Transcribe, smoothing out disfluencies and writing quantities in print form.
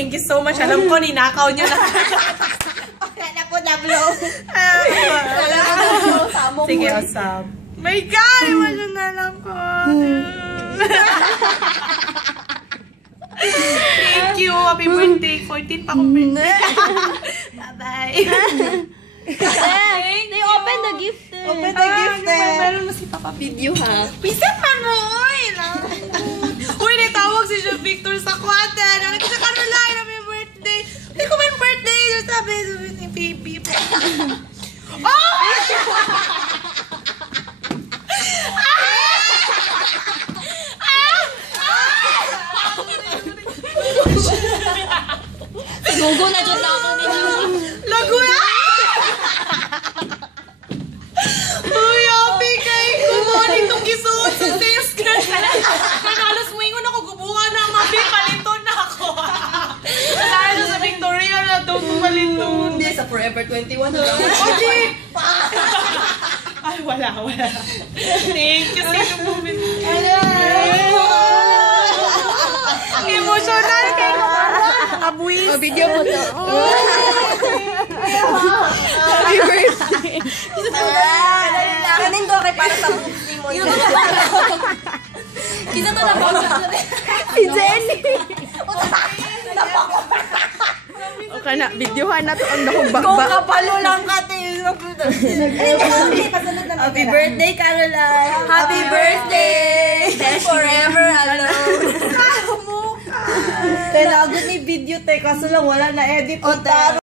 thank you so much. Alam ko, ninakaw niyo na. Wala po na blow. Sige, usap. My God! Iwanan na lang ko. Thank you. Happy birthday. 14 pa akong birthday. Bye-bye. They open the gift. Open the gift eh. Meron na si Papa Video ha. Pisat man mo, oy! Uy, natawag si Jean Victor sa kwata. Nalang sa Caroline, happy birthday. Hindi ko man birthday. Sabi ni Baby. Oh! Gugo na dyan na ako ninyo. Lago na! Uy, happy kay kumon itong gisuot sa test ka. Kanalas mo ingon ako, gubuhan na mabi, paliton na ako. Kaya sa Victoria na daw pumaliton. Hindi, sa Forever 21 na lang. Okay! Ay, wala. Thank you, sino po. Emotional kayo naman. Abuis. O, video mo to. Happy birthday. Kanin ko kay para sa pusi mo. Kita to na ba? Si Jenny. Okay na, videohan na to ang Kung nakubakba. kapalo lang ka, Happy birthday, Caroline! Happy birthday! Forever alone! Kailangan ni video te, kaso lang wala na edit.